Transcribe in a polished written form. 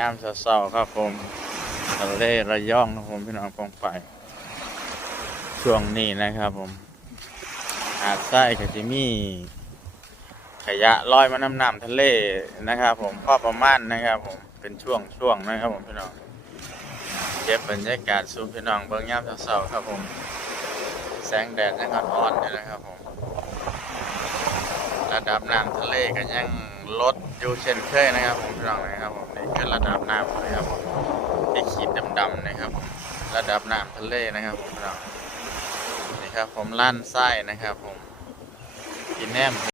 ยามเช้าๆครับผมทะเลระยองครับผมพี่น้องปองไปช่วงนี้นะครับผมหาดทรายก็จะมีขยะลอยมาน้ำทะเลนะครับผมพอประมาณนะครับผมเป็นช่วงนะครับผมพี่น้องเก็บบรรยากาศสู่พี่น้องเบิ่งยามเช้าๆครับผมแสงแดดยังอ่อนๆอยู่นะครับผมระดับน้ำทะเลก็ยังลดอยู่เช่นเคยนะครับผมพี่น้องนะครับผมนี่คือระดับน้ำนะครับผมที่ขีดดำๆนะครับผมระดับน้ำทะเลนะครับผมพี่น้องนี่ครับผมล้านไส้นะครับผมกินแนม